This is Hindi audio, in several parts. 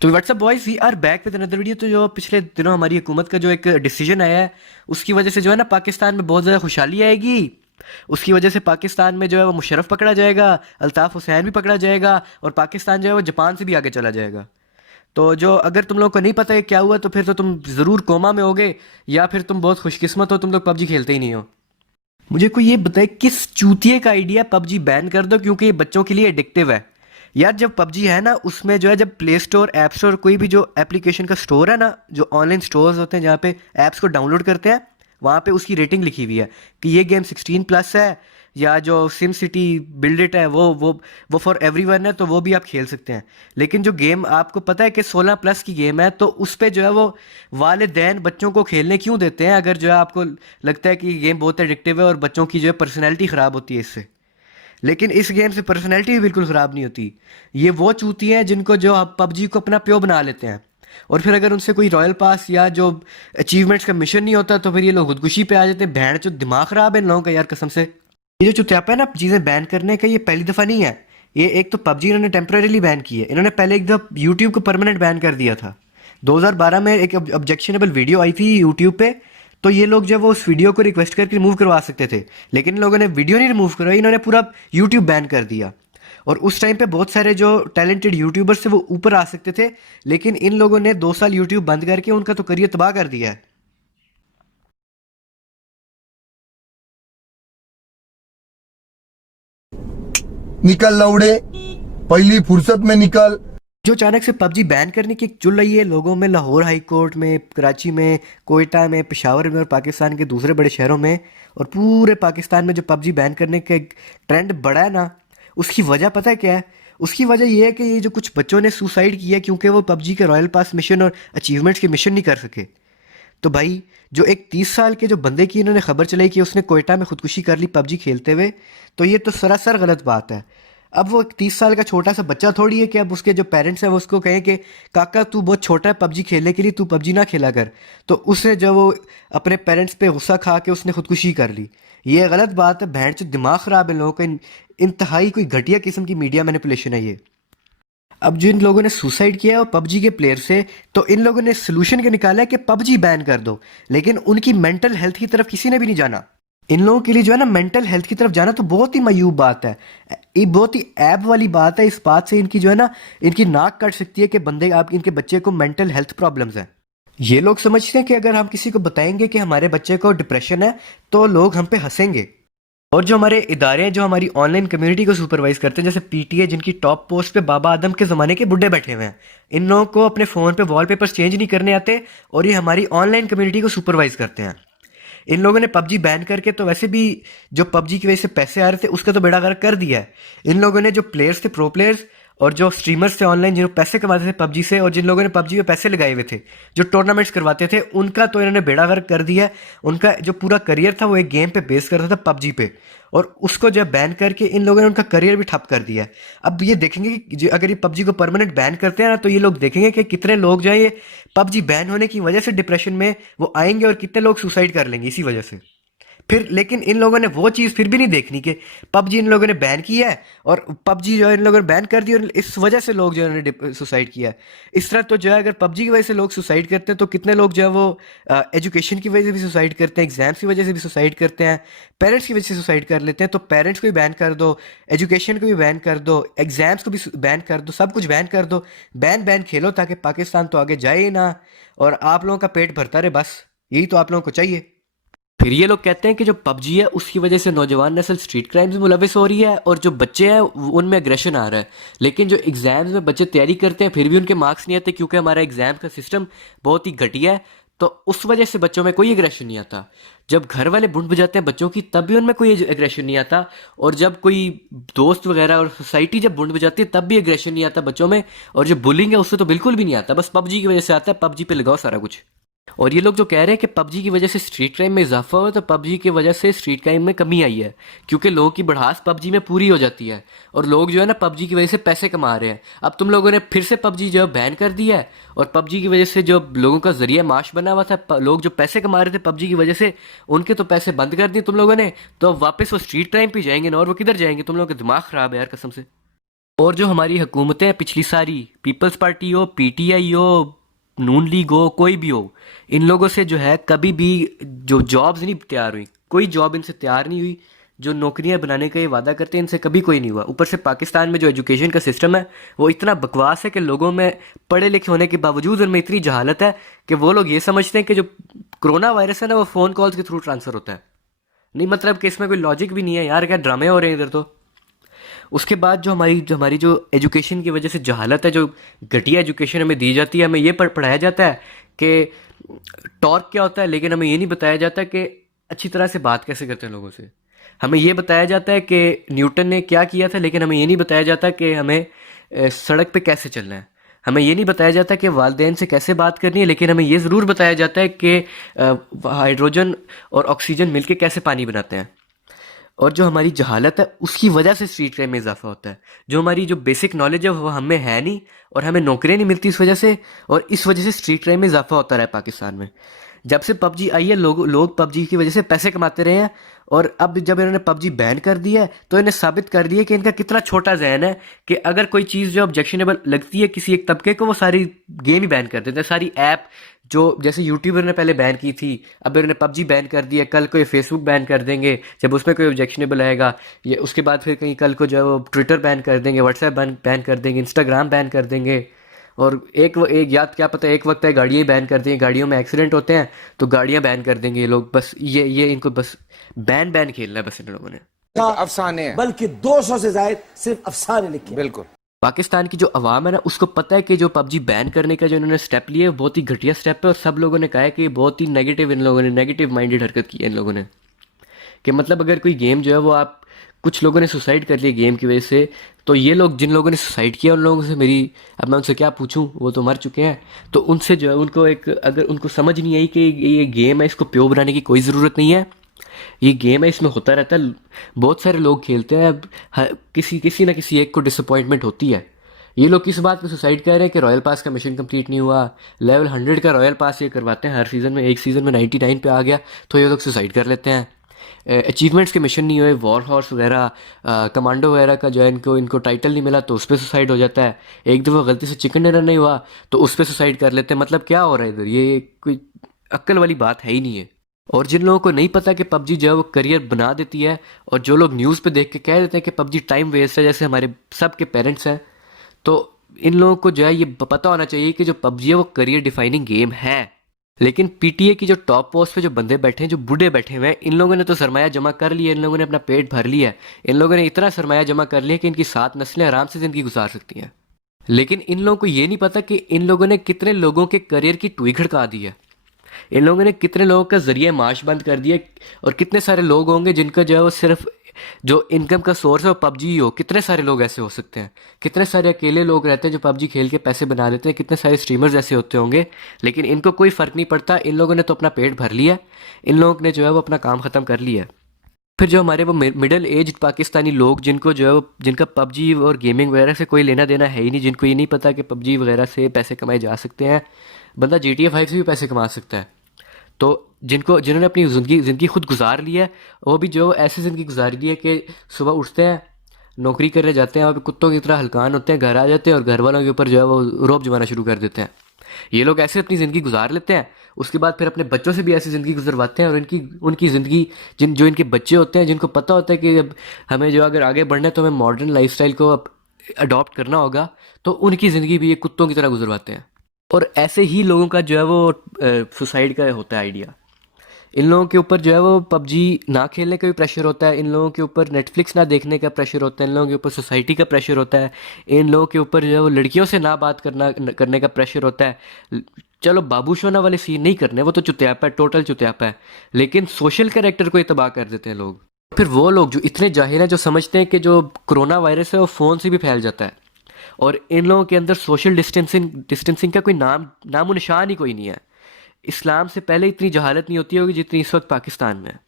तो what's up boys we are back with another video. तो जो पिछले दिनों हमारी हुकूमत का जो एक डिसीजन आया है, उसकी वजह से जो है ना पाकिस्तान में बहुत ज़्यादा खुशहाली आएगी। उसकी वजह से पाकिस्तान में जो है वो मुशर्रफ पकड़ा जाएगा, अल्ताफ़ हुसैन भी पकड़ा जाएगा, और पाकिस्तान जो है वो जापान से भी आगे चला जाएगा। तो जो अगर तुम लोग को नहीं पता है क्या हुआ, तो फिर तो तुम ज़रूर कोमा में होगे, या फिर तुम बहुत खुशकिस्मत हो, तुम लोग पबजी खेलते ही नहीं हो। मुझे कोई ये बताए किस चूतिए का आइडिया पबजी बैन कर दो, क्योंकि ये बच्चों के लिए एडिक्टिव है। यार जब पबजी है ना, उसमें जो है जब प्ले स्टोर ऐप स्टोर कोई भी जो एप्लीकेशन का स्टोर है ना, जो ऑनलाइन स्टोर्स होते हैं जहाँ पे ऐप्स को डाउनलोड करते हैं, वहाँ पे उसकी रेटिंग लिखी हुई है कि ये गेम 16+ है, या जो सिम सिटी बिल्ड इट है वो फॉर एवरीवन है, तो वो भी आप खेल सकते हैं। लेकिन जो गेम आपको पता है कि 16+ की गेम है, तो उस पे जो है वो वालिदैन बच्चों को खेलने क्यों देते हैं, अगर जो है आपको लगता है कि गेम बहुत एडिक्टिव है और बच्चों की जो है पर्सनैलिटी ख़राब होती है इससे। लेकिन इस गेम से पर्सनैलिटी भी बिल्कुल ख़राब नहीं होती। ये वो चूती हैं जिनको जो अब पबजी को अपना प्यो बना लेते हैं, और फिर अगर उनसे कोई रॉयल पास या जो अचीवमेंट्स का मिशन नहीं होता, तो फिर ये लोग खुदकुशी पे आ जाते हैं। भैंड जो दिमाग ख़राब है इन लोगों का यार, कसम से। ये जो चुत्यापा है ना चीज़ें बैन करने का, ये पहली दफ़ा नहीं है। ये एक तो पबजी इन्होंने टेम्परेरीली बैन की है, इन्होंने पहले एक दफ़ा यूट्यूब को परमानेंट बैन कर दिया था। 2012 में एक ऑब्जेक्शनेबल वीडियो आई थी यूट्यूब पे, तो ये लोग जब वो उस वीडियो को रिक्वेस्ट करके रिमूव करवा सकते थे, लेकिन इन लोगों ने वीडियो नहीं रिमूव करवाई, इन्होंने पूरा यूट्यूब बैन कर दिया। और उस टाइम पे बहुत सारे जो टैलेंटेड यूट्यूबर्स थे वो ऊपर आ सकते थे, लेकिन इन लोगों ने 2 साल यूट्यूब बंद करके उनका तो करियर तबाह कर दिया है। निकल लौड़े, पहली फुर्सत में निकल। जो अचानक से पबजी बैन करने की चुल रही है लोगों में, लाहौर हाई कोर्ट में, कराची में, कोयटा में, पेशावर में, और पाकिस्तान के दूसरे बड़े शहरों में, और पूरे पाकिस्तान में जो पबजी बैन करने का एक ट्रेंड बढ़ा है ना, उसकी वजह पता है क्या है? उसकी वजह यह है कि ये जो कुछ बच्चों ने सुसाइड किया क्योंकि वो पबजी के रॉयल पास मिशन और अचीवमेंट्स के मिशन नहीं कर सके। तो भाई, जो एक 30 साल के जो बंदे की इन्होंने खबर चलाई कि उसने कोयटा में खुदकुशी कर ली पबजी खेलते हुए, तो ये तो सरासर गलत बात है। अब वो एक 30 साल का छोटा सा बच्चा थोड़ी है कि अब उसके जो पेरेंट्स हैं वो उसको कहें कि काका तू बहुत छोटा है पबजी खेलने के लिए, तू पबजी ना खेला कर। तो उसने जब वो अपने पेरेंट्स पे गुस्सा खा के उसने खुदकुशी कर ली, ये गलत बात है। भैंस जो दिमाग ख़राब है लोगों का, इंतहाई कोई घटिया किस्म की मीडिया मैनिपुलेशन है ये। अब जिन लोगों ने सुसाइड किया है वो पबजी के प्लेयर से, तो इन लोगों ने सोल्यूशन के निकाला है कि पबजी बैन कर दो, लेकिन उनकी मेंटल हेल्थ की तरफ किसी ने भी नहीं जाना। इन लोगों के लिए जो है ना मेंटल हेल्थ की तरफ जाना तो बहुत ही मायूब बात है। ये बहुत ही ऐब वाली बात है। इस बात से इनकी जो है ना, इनकी नाक कट सकती है कि बंदे आप इनके बच्चे को मेंटल हेल्थ प्रॉब्लम्स हैं। ये लोग समझते हैं कि अगर हम किसी को बताएंगे कि हमारे बच्चे को डिप्रेशन है, तो लोग हम पे हंसेंगे। और जो हमारे इदारे हैं जो हमारी ऑनलाइन कम्युनिटी को सुपरवाइज करते हैं, जैसे पीटीए, जिनकी टॉप पोस्ट पे बाबा आदम के ज़माने के बुड्ढे बैठे हुए हैं, इन लोगों को अपने फ़ोन पे वॉलपेपर्स चेंज नहीं करने आते, और ये हमारी ऑनलाइन कम्युनिटी को सुपरवाइज करते हैं। इन लोगों ने पबजी बैन करके तो वैसे भी जो पबजी की वजह से पैसे आ रहे थे उसका तो बेड़ा गर्क कर दिया है। इन लोगों ने जो प्लेयर्स थे, प्रो प्लेयर्स, और जो स्ट्रीमर्स थे ऑनलाइन, जिन्होंने पैसे कमाते थे पबजी से, और जिन लोगों ने पबजी में पैसे लगाए हुए थे, जो टूर्नामेंट्स करवाते थे, उनका तो इन्होंने बेड़ा गर्क कर दिया है। उनका जो पूरा करियर था वो एक गेम पे बेस करता था, पबजी पे, और उसको जब बैन करके इन लोगों ने उनका करियर भी ठप कर दिया है। अब ये देखेंगे कि अगर ये पबजी को परमानेंट बैन करते हैं ना, तो ये लोग देखेंगे कि कितने लोग जो है ये पबजी बैन होने की वजह से डिप्रेशन में वो आएंगे, और कितने लोग सुसाइड कर लेंगे इसी वजह से। फिर लेकिन इन लोगों ने वो चीज़ फिर भी नहीं देखनी कि पबजी इन लोगों ने बैन किया है, और पबजी जो है इन लोगों ने बैन कर दी, और इस वजह से लोग जो है सुसाइड किया है। इस तरह तो जो है अगर पबजी की वजह से लोग सुसाइड करते हैं, तो कितने लोग जो है वो एजुकेशन की वजह से भी सुसाइड करते हैं, एग्जाम्स की वजह से भी सुसाइड करते हैं, पेरेंट्स की वजह से सुसाइड कर लेते हैं। तो पेरेंट्स को भी बैन कर दो, एजुकेशन को भी बैन कर दो, एग्जाम्स को भी बैन कर दो, सब कुछ बैन कर दो। बैन बैन खेलो ताकि पाकिस्तान तो आगे जाए ही ना, और आप लोगों का पेट भरता रहे, बस यही तो आप लोगों को चाहिए। फिर ये लोग कहते हैं कि जो पबजी है उसकी वजह से नौजवान नस्ल स्ट्रीट क्राइम्स में मुलविस हो रही है, और जो बच्चे हैं उनमें एग्रेशन आ रहा है। लेकिन जो एग्ज़ाम्स में बच्चे तैयारी करते हैं फिर भी उनके मार्क्स नहीं आते, क्योंकि हमारा एग्ज़ाम का सिस्टम बहुत ही घटिया है। तो उस वजह से बच्चों में कोई एग्रेशन नहीं आता। जब घर वाले बुंड बजाते हैं बच्चों की, तब भी उनमें कोई एग्रेशन नहीं आता। और जब कोई दोस्त वगैरह और सोसाइटी जब बुंड बजाती है, तब भी एग्रेशन नहीं आता बच्चों में। और जो बुलिंग है उससे तो बिल्कुल भी नहीं आता, बस पबजी की वजह से आता है। पबजी पे लगाओ सारा कुछ। और ये लोग जो कह रहे हैं कि पबजी की वजह से स्ट्रीट क्राइम में इजाफा हुआ, तो पबजी की वजह से स्ट्रीट क्राइम में कमी आई है, क्योंकि लोगों की बढ़ास पबजी में पूरी हो जाती है, और लोग जो है ना पबजी की वजह से पैसे कमा रहे हैं। अब तुम लोगों ने फिर से पबजी जो है बैन कर दिया है, और पबजी की वजह से जो लोगों का जरिया माश बना हुआ था, लोग जो पैसे कमा रहे थे पबजी की वजह से, उनके तो पैसे बंद कर दिए तुम लोगों ने। तो अब वापस वो स्ट्रीट क्राइम पे जाएंगे ना, और वो किधर जाएंगे? तुम लोगों का दिमाग खराब है यार, कसम से। और जो हमारी हुकूमतें हैं पिछली सारी, पीपल्स पार्टी हो, पीटीआई हो, नून लीग हो, कोई भी हो, इन लोगों से जो है कभी भी जो जॉब्स नहीं तैयार हुई, कोई जॉब इनसे तैयार नहीं हुई। जो नौकरियां बनाने का ये वादा करते हैं इनसे कभी कोई नहीं हुआ। ऊपर से पाकिस्तान में जो एजुकेशन का सिस्टम है वो इतना बकवास है कि लोगों में पढ़े लिखे होने के बावजूद उनमें इतनी जहालत है कि वो लोग ये समझते हैं कि जो कोरोना वायरस है ना वो फ़ोन कॉल्स के थ्रू ट्रांसफ़र होता है। नहीं, मतलब कि इसमें कोई लॉजिक भी नहीं है यार, क्या ड्रामे हो रहे हैं इधर तो। उसके बाद जो हमारी जो एजुकेशन की वजह से जहालत है, जो घटिया एजुकेशन हमें दी जाती है, हमें ये पढ़ाया जाता है कि टॉर्क क्या होता है, लेकिन हमें ये नहीं बताया जाता कि अच्छी तरह से बात कैसे करते हैं लोगों से। हमें ये बताया जाता है कि न्यूटन ने क्या किया था, लेकिन हमें ये नहीं बताया जाता कि हमें सड़क पे कैसे चलना है। हमें ये नहीं बताया जाता कि वालदेन से कैसे बात करनी है, लेकिन हमें ये ज़रूर बताया जाता है कि हाइड्रोजन और ऑक्सीजन मिलके कैसे पानी बनाते हैं। और जो हमारी जहालत है उसकी वजह से स्ट्रीट क्राइम में इजाफा होता है। जो हमारी जो बेसिक नॉलेज है वो हमें है नहीं, और हमें नौकरियां नहीं मिलती इस वजह से, और इस वजह से स्ट्रीट क्राइम में इजाफा होता रहा है पाकिस्तान में। जब से पबजी आई है लोग पबजी की वजह से पैसे कमाते रहे हैं, और अब जब इन्होंने पबजी बैन कर दिया है तो इन्हें साबित कर दिया कि इनका कितना छोटा जहन है कि अगर कोई चीज़ जो ऑब्जेक्शनेबल लगती है किसी एक तबके को वो सारी गेम ही बैन कर देते हैं, सारी ऐप। जो जैसे यूट्यूबर ने पहले बैन की थी, अब इन्होंने पबजी बैन कर दिया, कल को ये फेसबुक बैन कर देंगे जब उसमें कोई ऑब्जेक्शनेबल आएगा। ये उसके बाद फिर कहीं कल को जो है वो ट्विटर बैन कर देंगे, व्हाट्सएप बैन कर देंगे, इंस्टाग्राम बैन कर देंगे। और एक याद क्या पता एक वक्त है गाड़ियाँ ही बैन कर देंगे, गाड़ियों में एक्सीडेंट होते हैं तो गाड़ियाँ बैन कर देंगे ये लोग। बस ये इनको बस बैन खेलना है बस इन लोगों ने। अफसाने हैं, बल्कि 200 से ज्यादा सिर्फ अफसाने लिखे। बिल्कुल। पाकिस्तान की जो अवाम है ना उसको पता है कि जो पबजी बैन करने का जो इन्होंने स्टेप लिया है बहुत ही घटिया स्टेप है, और सब लोगों ने कहा है कि बहुत ही नेगेटिव इन लोगों ने नेगेटिव माइंडेड हरकत की है इन लोगों ने। कि मतलब अगर कोई गेम जो है वो आप, कुछ लोगों ने सुसाइड कर लिया गेम की वजह से, तो ये लोग जिन लोगों ने सुसाइड किया उन लोगों से अब मैं उनसे क्या पूछूं, वो तो मर चुके हैं। तो उनसे जो है उनको अगर उनको समझ नहीं आई कि ये गेम है, इसको प्यो बनाने की कोई ज़रूरत नहीं है, ये गेम है, इसमें होता रहता है, बहुत सारे लोग खेलते हैं। अब किसी ना किसी एक को डिसअपॉइंटमेंट होती है। ये लोग किस बात पे सुसाइड कर रहे हैं कि रॉयल पास का मिशन कंप्लीट नहीं हुआ, लेवल 100 का रॉयल पास ये करवाते हैं हर सीज़न में, एक सीज़न में 99 पे आ गया तो ये लोग सुसाइड कर लेते हैं। अचीवमेंट्स के मिशन नहीं हुए, वॉर हॉर्स वगैरह, कमांडो वगैरह का जो है इनको टाइटल नहीं मिला तो उस पर सुसाइड हो जाता है। एक दफ़ा गलती से चिकन डिनर नहीं हुआ तो उस पर सुसाइड कर लेते हैं। मतलब क्या हो रहा है इधर, ये कोई अक्ल वाली बात है ही नहीं है। और जिन लोगों को नहीं पता कि पबजी जो है वो करियर बना देती है, और जो लोग न्यूज़ पे देख के कह देते हैं कि पबजी टाइम वेस्ट है, जैसे हमारे सबके पेरेंट्स हैं, तो इन लोगों को जो है ये पता होना चाहिए कि जो पबजी है वो करियर डिफाइनिंग गेम है। लेकिन पीटीए की जो टॉप पोस्ट पे जो बंदे बैठे हैं, जो बूढ़े बैठे हुए हैं, इन लोगों ने तो सरमाया जमा कर लिया, इन लोगों ने अपना पेट भर लिया है, इन लोगों ने इतना सरमाया जमा कर लिया कि इनकी 7 नस्लें आराम से ज़िंदगी गुजार सकती हैं। लेकिन इन लोगों को ये नहीं पता कि इन लोगों ने कितने लोगों के करियर की टुई खड़का दी है, इन लोगों ने कितने लोगों का जरिए माश बंद कर दिया, और कितने सारे लोग होंगे जिनका जो है वो सिर्फ जो इनकम का सोर्स है वो पबजी ही हो। कितने सारे लोग ऐसे हो सकते हैं, कितने सारे अकेले लोग रहते हैं जो पबजी खेल के पैसे बना लेते हैं, कितने सारे स्ट्रीमर्स ऐसे होते होंगे, लेकिन इनको कोई फ़र्क नहीं पड़ता। इन लोगों ने तो अपना पेट भर लिया, इन लोगों ने जो है वो अपना काम ख़त्म कर लिया। फिर जो हमारे वो मिडिल एज पाकिस्तानी लोग जिनको जो है वो, जिनका पबजी और गेमिंग वगैरह से कोई लेना देना है ही नहीं, जिनको ये नहीं पता कि पबजी वगैरह से पैसे कमाए जा सकते हैं, बंदा GTA 5 से भी पैसे कमा सकता है। तो जिन्होंने अपनी ज़िंदगी खुद गुजार ली है, वो भी जो ऐसी ज़िंदगी गुजारी दी है कि सुबह उठते हैं, नौकरी करने जाते हैं, और कुत्तों की तरह हलकान होते हैं, घर आ जाते हैं और घर वालों के ऊपर जो है वो रौब जमाना शुरू कर देते हैं। ये लोग ऐसे अपनी ज़िंदगी गुजार लेते हैं, उसके बाद फिर अपने बच्चों से भी ऐसी ज़िंदगी गुजरवाते हैं, और उनकी ज़िंदगी जो इनके बच्चे होते हैं, जिनको पता होता है कि अब हमें जो अगर आगे बढ़ना है तो हमें मॉडर्न लाइफस्टाइल को अडॉप्ट करना होगा, तो उनकी ज़िंदगी भी ये कुत्तों की तरह गुजरवाते हैं। और ऐसे ही लोगों का जो है वो सुसाइड का होता है आइडिया। इन लोगों के ऊपर जो है वो पबजी ना खेलने का भी प्रेशर होता है, इन लोगों के ऊपर नेटफ्लिक्स ना देखने का प्रेशर होता है, इन लोगों के ऊपर सोसाइटी का प्रेशर होता है, इन लोगों के ऊपर जो है वो लड़कियों से ना बात करने का प्रेशर होता है। चलो बाबू सोना वाले सीन नहीं करने, वो तो चुतियापा है, टोटल चुतियापा है, लेकिन सोशल कैरेक्टर को ही तबाह कर देते हैं लोग। फिर वो लोग जो इतने जाहिल हैं, जो समझते हैं कि जो कोरोना वायरस है वो फ़ोन से भी फैल जाता है, और इन लोगों के अंदर सोशल डिस्टेंसिंग का कोई नामो निशान ही कोई नहीं है। इस्लाम से पहले इतनी जहालत नहीं होती होगी जितनी इस वक्त पाकिस्तान में है।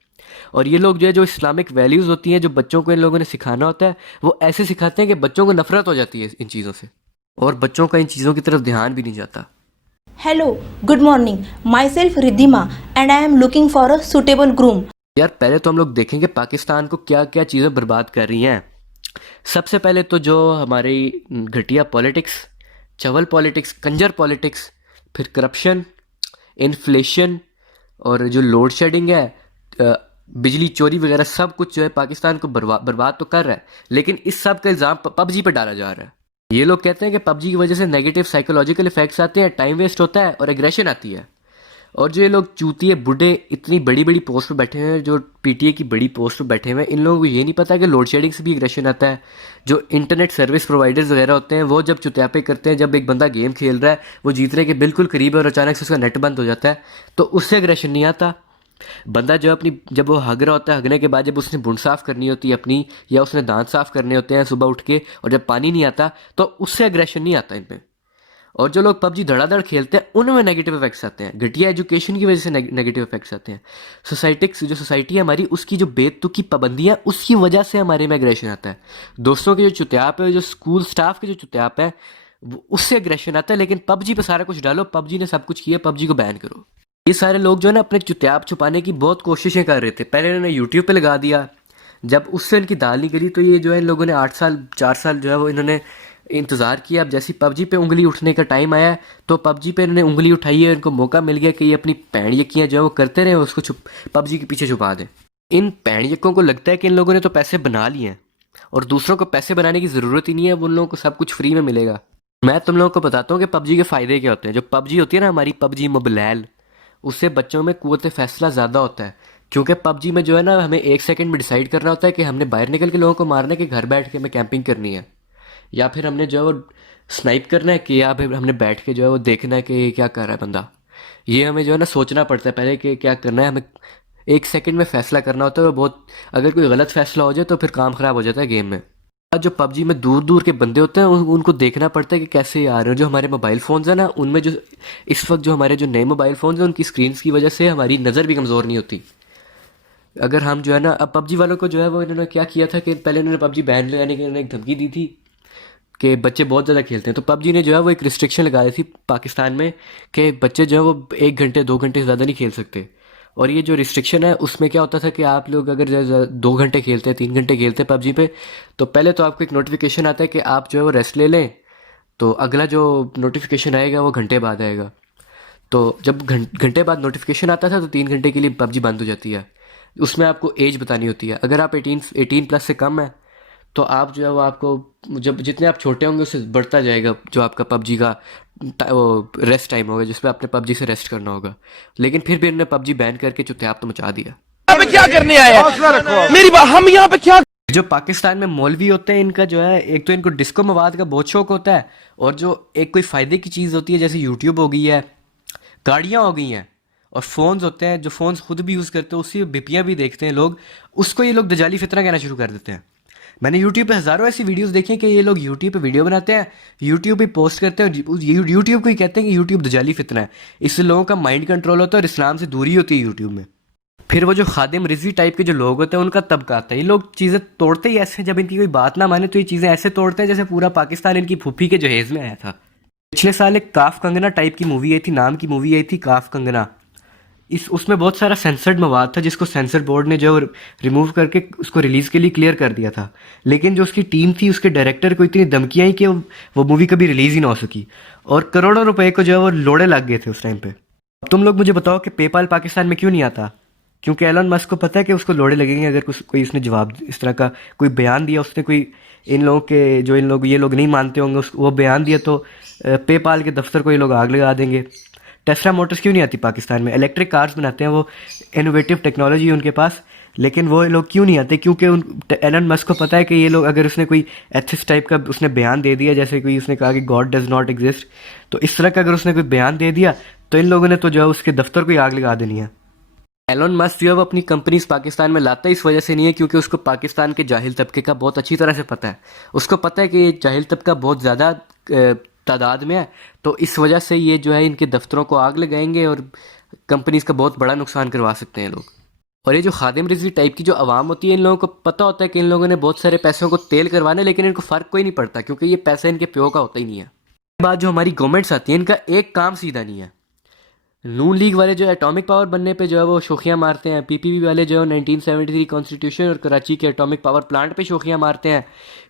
और ये लोग जो है जो इस्लामिक वैल्यूज़ होती हैं, जो बच्चों को इन लोगों ने सिखाना होता है, वो ऐसे सिखाते हैं कि बच्चों को नफरत हो जाती है इन चीज़ों से, और बच्चों का इन चीज़ों की तरफ ध्यान भी नहीं जाता। Hello, good morning. Myself Riddhima and I am looking for a suitable groom. यार पहले तो हम लोग देखेंगे पाकिस्तान को क्या क्या चीज़ें बर्बाद कर रही हैं। सबसे पहले तो जो हमारी घटिया पॉलिटिक्स, चवल पॉलिटिक्स, कंजर पॉलिटिक्स, फिर करप्शन, इन्फ्लेशन और जो लोड शेडिंग है, बिजली चोरी वगैरह, सब कुछ जो है पाकिस्तान को बर्बाद तो कर रहा है। लेकिन इस सब का इल्ज़ाम पबजी पर डाला जा रहा है। ये लोग कहते हैं कि पबजी की वजह से नेगेटिव साइकोलॉजिकल इफेक्ट्स आते हैं, टाइम वेस्ट होता है और एग्रेशन आती है। और जो ये लोग चूतिए बूढ़े इतनी बड़ी बड़ी पोस्ट पर बैठे हुए हैं, जो पीटीए की बड़ी पोस्ट पर बैठे हुए हैं, इन लोगों को ये नहीं पता कि लोड शेडिंग से भी एग्रेशन आता है। जो इंटरनेट सर्विस प्रोवाइडर्स वगैरह होते हैं, वो जब चुत्यापे करते हैं, जब एक बंदा गेम खेल रहा है, वो जीतने के बिल्कुल करीब है और अचानक से उसका नेट बंद हो जाता है, तो उससे एग्रेशन नहीं आता। बंदा जो अपनी, जब वो हग रहा होता है, हगने के बाद जब उसने बुन साफ करनी होती है अपनी, या उसने दांत साफ करने होते हैं सुबह उठ के, और जब पानी नहीं आता, तो उससे एग्रेशन नहीं आता इनमें। और जो लोग पबजी धड़ाधड़ खेलते हैं, उनमें नेगेटिव इफेक्ट्स आते हैं। घटिया एजुकेशन की वजह से नेगेटिव इफेक्ट्स आते हैं। सोसाइटी है हमारी, उसकी जो बेतुकी पाबंदियां, उसकी वजह से हमारे में एग्रेशन आता है। दोस्तों के जो चुत्याप है, जो स्कूल स्टाफ के जो चुत्याप है, उससे एग्रेशन आता है। लेकिन पबजी पे सारा कुछ डालो, पबजी ने सब कुछ किया, पबजी को बैन करो। ये सारे लोग जो है ना, अपने चुत्याप छुपाने की बहुत कोशिशें कर रहे थे। पहले इन्होंने यूट्यूब पे लगा दिया, जब उससे इनकी दाल नहीं गली, तो ये जो है इन लोगों ने 4 साल जो है वो इन्होंने इंतज़ार किया। अब जैसी पबजी पे उंगली उठने का टाइम आया, तो पबजी पे इन्होंने उंगली उठाई है, इनको मौका मिल गया कि ये अपनी पैण यक्कियाँ जो है वो करते रहे, उसको पबजी के पीछे छुपा दें। इन पैण यक्कों को लगता है कि इन लोगों ने तो पैसे बना लिए हैं और दूसरों को पैसे बनाने की ज़रूरत ही नहीं है, उन लोगों को सब कुछ फ्री में मिलेगा। मैं तुम लोगों को बताता हूँ कि पबजी के फ़ायदे क्या होते हैं। जो पबजी होती है ना हमारी, पबजी मोबाइल, उससे बच्चों में कुव्वत फैसला ज़्यादा होता है। क्योंकि पबजी में जो है ना, हमें 1 सेकंड में डिसाइड करना होता है कि हमने बाहर निकल के लोगों को मारना है कि घर बैठ के हमें कैंपिंग करनी है, या फिर हमने जो है वो स्नाइप करना है, कि या फिर हमने बैठ के जो है वो देखना है कि ये क्या कर रहा है बंदा। ये हमें जो है ना सोचना पड़ता है पहले कि क्या करना है। हमें 1 सेकंड में फैसला करना होता है, और बहुत, अगर कोई गलत फैसला हो जाए तो फिर काम ख़राब हो जाता है गेम में। जो पबजी में दूर दूर के बंदे होते हैं, उनको देखना पड़ता है कि कैसे आ रहे हैं। जो हमारे मोबाइल फ़ोन्स हैं ना, उनमें जो इस वक्त जो हमारे जो नए मोबाइल फ़ोन्स हैं, उनकी स्क्रीन्स की वजह से हमारी नज़र भी कमज़ोर नहीं होती। अगर हम जो है ना, अब पबजी वालों को जो है वो इन्होंने क्या किया था कि पहले इन्होंने पबजी बैन लगाने की एक धमकी दी थी कि बच्चे बहुत ज़्यादा खेलते हैं। तो पबजी ने जो है वो एक रिस्ट्रिक्शन लगा दी थी पाकिस्तान में कि बच्चे जो है वो 1 घंटे 2 घंटे से ज़्यादा नहीं खेल सकते। और ये जो रिस्ट्रिक्शन है, उसमें क्या होता था कि आप लोग अगर 2 घंटे खेलते हैं, 3 घंटे खेलते हैं पबजी पे, तो पहले तो आपको एक नोटिफिकेशन आता है कि आप जो है वो रेस्ट ले लें। तो अगला जो नोटिफिकेशन आएगा वो घंटे बाद आएगा। तो जब घंटे बाद नोटिफिकेशन आता था, तो 3 घंटे के लिए पबजी बंद हो जाती है। उसमें आपको एज बतानी होती है। अगर आप 18 प्लस से कम है, तो आप जो है वो, आपको जब जितने आप छोटे होंगे उससे बढ़ता जाएगा जो आपका पबजी का वो रेस्ट टाइम होगा, जिसपे आपने पबजी से रेस्ट करना होगा। लेकिन फिर भी इन्होंने पबजी बैन करके चुत्याप तो मचा दिया। यहाँ पे क्या करने आए हैं? मेरी बात, हम यहाँ पे क्या? जो पाकिस्तान में मौलवी होते हैं, इनका जो है, एक तो इनको डिस्को मवाद का बहुत शौक होता है, और जो एक कोई फ़ायदे की चीज़ होती है, जैसे यूट्यूब हो गई है, गाड़ियाँ हो गई हैं, और फ़ोन्स होते हैं, जो फ़ोन्स खुद भी यूज़ करते हैं, उसकी बिपियाँ भी देखते हैं लोग, उसको ये लोग दजाली फितना कहना शुरू कर देते हैं। मैंने यूट्यूब पे हज़ारों ऐसी वीडियोस देखी हैं कि ये लोग यूट्यूब पे वीडियो बनाते हैं, यूट्यूब पे पोस्ट करते हैं, और यूट्यूब को ही कहते हैं कि यूट्यूब दजाली फितना है। इससे लोगों का माइंड कंट्रोल होता है और इस्लाम से दूरी होती है यूट्यूब में। फिर वो जो खादिम रिजवी टाइप के जो लोग होते हैं, उनका तबका आता है। ये लोग चीज़ें तोड़ते ही ऐसे, जब इनकी कोई बात ना माने तो ये चीज़ें ऐसे तोड़ते हैं जैसे पूरा पाकिस्तान इनकी फूफी के जहेज़ में आया था। पिछले साल एक काफ कंगना टाइप की मूवी आई थी, नाम की मूवी आई थी काफ कंगना। उसमें बहुत सारा सेंसर्ड मवाद था, जिसको सेंसर बोर्ड ने जो रिमूव करके उसको रिलीज़ के लिए क्लियर कर दिया था। लेकिन जो उसकी टीम थी, उसके डायरेक्टर को इतनी धमकियाँ आई कि वो मूवी कभी रिलीज़ ही ना हो सकी, और करोड़ों रुपए को जो है वो लोड़े लग गए थे उस टाइम पे। अब तुम लोग मुझे बताओ कि पेपाल पाकिस्तान में क्यों नहीं आता? क्योंकि एलन मस्क को पता है कि उसको लोड़े लगेंगे अगर कोई उसने जवाब इस तरह का कोई बयान दिया, उसने कोई इन लोगों के, जो ये लोग नहीं मानते होंगे, वो बयान दिया, तो पेपाल के दफ्तर को ये लोग आग लगा देंगे। टेस्ला मोटर्स क्यों नहीं आती पाकिस्तान में? इलेक्ट्रिक कार्स बनाते हैं, वो इनोवेटिव टेक्नोलॉजी है उनके पास, लेकिन वो लोग क्यों नहीं आते? क्योंकि एलन मस्क को पता है कि ये लोग, अगर उसने कोई एथिस्ट टाइप का उसने बयान दे दिया, जैसे कोई उसने कहा कि गॉड डज नॉट एग्जिस्ट, तो इस तरह का अगर उसने कोई बयान दे दिया, तो इन लोगों ने तो जो है उसके दफ्तर को ही आग लगा देनी है। एलन मस्क जो है वो अपनी कंपनीज पाकिस्तान में लाता है इस वजह से नहीं है क्योंकि उसको पाकिस्तान के जाहिल तबके का बहुत अच्छी तरह से पता है। उसको पता है कि ये जाहिल तबका बहुत ज़्यादा तादाद में है, तो इस वजह से ये जो है इनके दफ्तरों को आग लगाएंगे और कंपनीज का बहुत बड़ा नुकसान करवा सकते हैं लोग। और ये जो खादिम रिजवी टाइप की जो आवाम होती है, इन लोगों को पता होता है कि इन लोगों ने बहुत सारे पैसों को तेल करवाने, लेकिन इनको फ़र्क कोई नहीं पड़ता क्योंकि ये पैसा इनके प्यो का होता ही नहीं है। बाद जो हमारी गवर्नमेंट्स आती है, इनका एक काम सीधा नहीं है। नून लीग वाले जो एटॉमिक पावर बनने पे जो है वो शोखियाँ मारते हैं, पीपीपी वाले जो 1973 कॉन्स्टिट्यूशन और कराची के एटॉमिक पावर प्लांट पे शोखियाँ मारते हैं।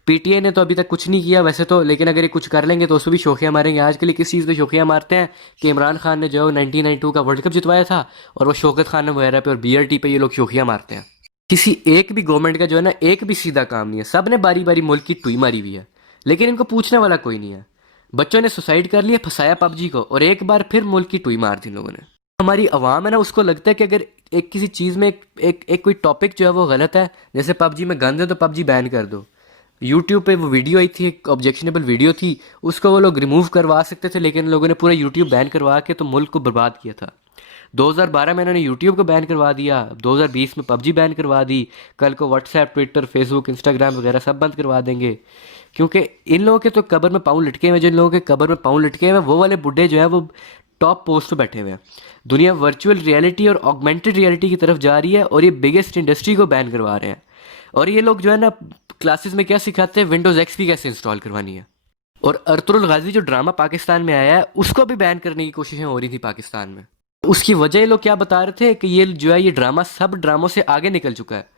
पीटीए ने तो अभी तक कुछ नहीं किया वैसे तो, लेकिन अगर ये कुछ कर लेंगे तो उसमें भी शोखियाँ मारेंगे। आजकल ये किस चीज़ पे शोखियाँ मारते हैं कि इमरान खान ने जो है 1992 का वर्ल्ड कप जितवाया था और वो शौकत खान वगैरह पे और बीआरटी पे ये लोग शोखियाँ मारते हैं। किसी एक भी गवर्नमेंट का जो है ना एक भी सीधा काम नहीं है, सब ने बारी बारी मुल्क की टुई मारी हुई है, लेकिन इनको पूछने वाला कोई नहीं है। बच्चों ने सुसाइड कर लिया, फंसाया पबजी को, और एक बार फिर मुल्क की टुई मार दी इन लोगों ने। हमारी आवाम है ना, उसको लगता है कि अगर एक किसी चीज़ में एक कोई टॉपिक जो है वो गलत है, जैसे पबजी में गंद है तो पबजी बैन कर दो। यूट्यूब पे वो वीडियो आई थी, एक ऑब्जेक्शनेबल वीडियो थी, उसको वो लोग रिमूव करवा सकते थे, लेकिन लोगों ने पूरा यूट्यूब बैन करवा के तो मुल्क को बर्बाद किया था। 2012 में इन्होंने यूट्यूब को बैन करवा दिया, 2020 में पबजी बैन करवा दी, कल को व्हाट्सएप, ट्विटर, फेसबुक, इंस्टाग्राम वगैरह सब बंद करवा देंगे। क्योंकि इन लोगों के तो कब्र में पाँव लटके हुए, जिन लोगों के कब्र में पाँव लटके हुए वो वाले बुढ़े जो हैं वो टॉप पोस्ट पे बैठे हुए हैं। दुनिया वर्चुअल रियलिटी और ऑगमेंटेड रियलिटी की तरफ जा रही है और ये बिगेस्ट इंडस्ट्री को बैन करवा रहे हैं। और ये लोग जो है ना क्लासेस में क्या सिखाते हैं, विंडोज़ एक्सपी कैसे इंस्टॉल करवानी है। और अर्तुगरुल गाजी जो ड्रामा पाकिस्तान में आया है उसको भी बैन करने की कोशिशें हो रही थी पाकिस्तान में। उसकी वजह ये लोग क्या बता रहे थे कि ये जो है ये ड्रामा सब ड्रामों से आगे निकल चुका है।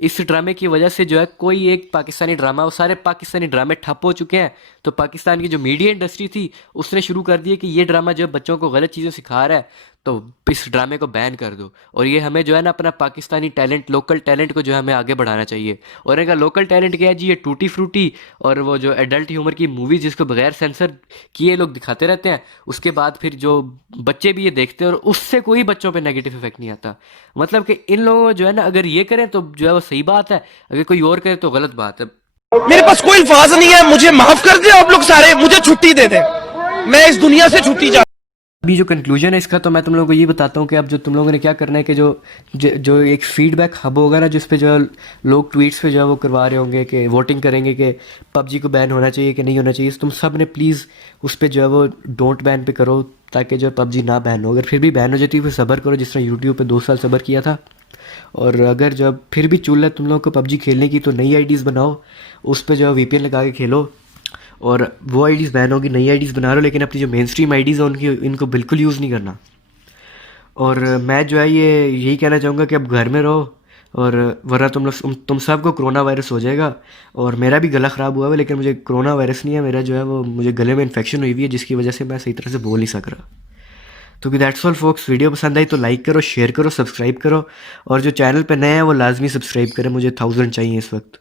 इस ड्रामे की वजह से जो है कोई एक पाकिस्तानी ड्रामा, वो सारे पाकिस्तानी ड्रामे ठप हो चुके हैं। तो पाकिस्तान की जो मीडिया इंडस्ट्री थी उसने शुरू कर दिया कि ये ड्रामा जो है बच्चों को गलत चीज़ें सिखा रहा है, तो इस ड्रामे को बैन कर दो। और ये हमें जो है ना अपना पाकिस्तानी टैलेंट, लोकल टैलेंट को जो है हमें आगे बढ़ाना चाहिए। और अगर लोकल टैलेंट क्या है जी, ये टूटी फ्रूटी और वो जो एडल्ट ह्यूमर की मूवीज़ जिसको बगैर सेंसर किए लोग दिखाते रहते हैं, उसके बाद फिर जो बच्चे भी ये देखते हैं और उससे कोई बच्चों पे नेगेटिव इफेक्ट नहीं आता। मतलब कि इन लोगों जो है ना अगर ये करें तो जो है वो सही बात है, अगर कोई और करे तो गलत बात है। मेरे पास कोई अल्फाज नहीं है, मुझे माफ कर दे आप लोग सारे, मुझे छुट्टी दे दे, मैं इस दुनिया से छुट्टी चाहता। अभी जो कंक्लूजन है इसका, तो मैं तुम लोगों को ये बताता हूँ कि अब जो तुम लोगों ने क्या करना है कि जो एक फीडबैक हब होगा ना, जिस पे जो लोग ट्वीट्स पे जो है वो करवा रहे होंगे कि वोटिंग करेंगे कि पबजी को बैन होना चाहिए कि नहीं होना चाहिए, तुम सब ने प्लीज़ उस पर जो है वो डोंट बैन पे करो, ताकि जो है पबजी ना बैन हो। अगर फिर भी बैन हो जाती है फिर सब्र करो, जिस तरह यूट्यूब पे 2 साल सब्र किया था। और अगर जब फिर भी चूल है तुम लोगों को पबजी खेलने की, तो नई आईडीज़ बनाओ, उस पर जो है VPN लगा के खेलो, और वो आईडीज़ बैन होगी, नई आईडीज़ बना लो, लेकिन अपनी जो मेन स्ट्रीम आईडीज़ है उनकी इनको बिल्कुल यूज़ नहीं करना। और मैं जो है ये यही कहना चाहूँगा कि अब घर में रहो, और वरना तुम सबको कोरोना वायरस हो जाएगा। और मेरा भी गला ख़राब हुआ है, लेकिन मुझे कोरोना वायरस नहीं है, मेरा जो है वो मुझे गले में इन्फेक्शन हुई हुई है, जिसकी वजह से मैं सही तरह से बोल नहीं सक रहा। तो दैट्स ऑल फोक्स, वीडियो पसंद आई तो लाइक करो, शेयर करो, सब्सक्राइब करो, और जो चैनल पे नए हैं वो लाजमी सब्सक्राइब करें, मुझे 1000 चाहिए इस वक्त।